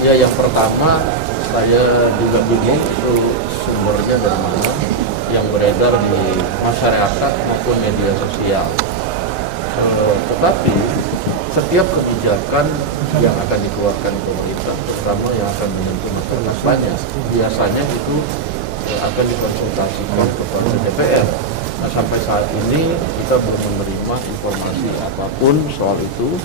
Ya, yang pertama saya juga bingung itu sumbernya dari mana yang beredar di masyarakat maupun media sosial. Tetapi setiap kebijakan yang akan dikeluarkan pemerintah, terutama yang akan menyentuh masyarakat, biasanya itu akan dikonsultasikan kepada DPR. Nah, sampai saat ini kita belum menerima informasi apapun soal itu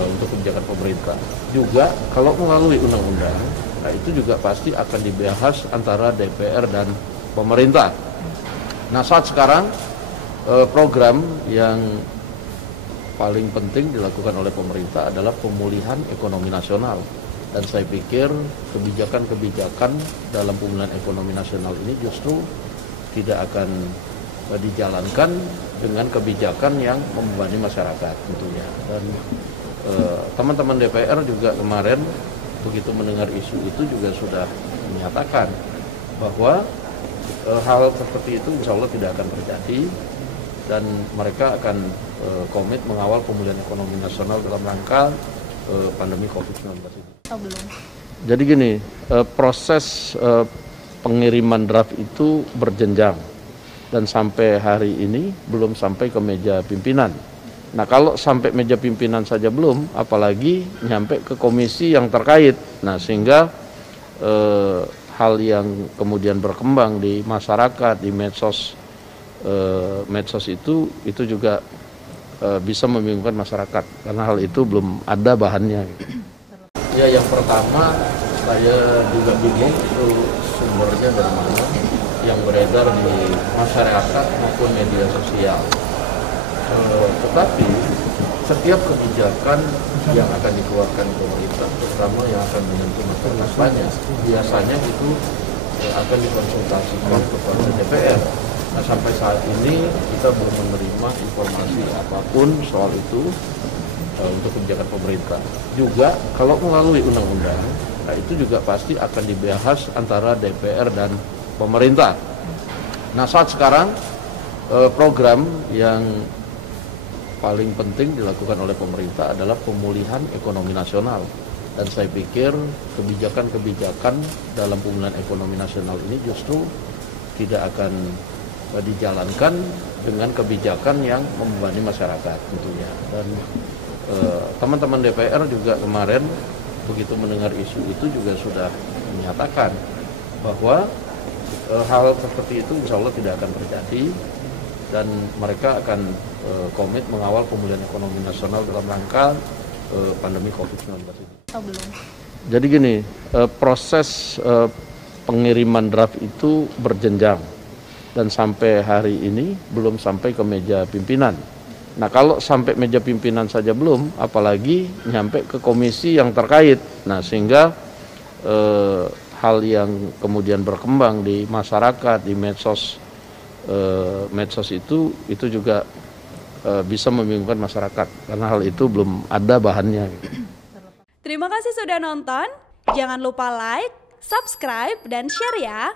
untuk kebijakan pemerintah. Juga kalau melalui undang-undang, nah itu juga pasti akan dibahas antara DPR dan pemerintah. Nah, saat sekarang program yang paling penting dilakukan oleh pemerintah adalah pemulihan ekonomi nasional. Dan saya pikir kebijakan-kebijakan dalam pemulihan ekonomi nasional ini justru tidak akan dijalankan dengan kebijakan yang membebani masyarakat tentunya. Dan teman-teman DPR juga kemarin begitu mendengar isu itu juga sudah menyatakan bahwa hal seperti itu insya Allah tidak akan terjadi dan mereka akan komit mengawal pemulihan ekonomi nasional dalam rangka pandemi COVID-19 ini. Oh, belum. Jadi gini, proses pengiriman draft itu berjenjang dan sampai hari ini belum sampai ke meja pimpinan. Nah, kalau sampai meja pimpinan saja belum, apalagi nyampe ke komisi yang terkait. Nah, sehingga hal yang kemudian berkembang di masyarakat, di medsos itu juga bisa membingungkan masyarakat karena hal itu belum ada bahannya. Ya, yang pertama saya juga bingung itu sumbernya dari mana yang beredar di masyarakat maupun media sosial. Tetapi setiap kebijakan yang akan dikeluarkan pemerintah, terutama yang akan menyentuh masyarakat, biasanya itu akan dikonsultasikan kepada DPR. Nah, sampai saat ini kita belum menerima informasi apapun soal itu untuk kebijakan pemerintah. Juga kalau melalui undang-undang, nah itu juga pasti akan dibahas antara DPR dan pemerintah. Nah, saat sekarang program yang paling penting dilakukan oleh pemerintah adalah pemulihan ekonomi nasional. Dan saya pikir kebijakan-kebijakan dalam pemulihan ekonomi nasional ini justru tidak akan dijalankan dengan kebijakan yang membebani masyarakat tentunya. Dan teman-teman DPR juga kemarin begitu mendengar isu itu juga sudah menyatakan bahwa hal seperti itu insya Allah tidak akan terjadi dan mereka akan komit mengawal pemulihan ekonomi nasional dalam rangka pandemi COVID-19 ini. Oh, belum. Jadi gini, proses pengiriman draft itu berjenjang dan sampai hari ini belum sampai ke meja pimpinan. Nah, kalau sampai meja pimpinan saja belum, apalagi nyampe ke komisi yang terkait. Nah, sehingga hal yang kemudian berkembang di masyarakat, di medsos itu juga bisa membingungkan masyarakat karena hal itu belum ada bahannya. Terima kasih sudah nonton. Jangan lupa like, subscribe, dan share ya.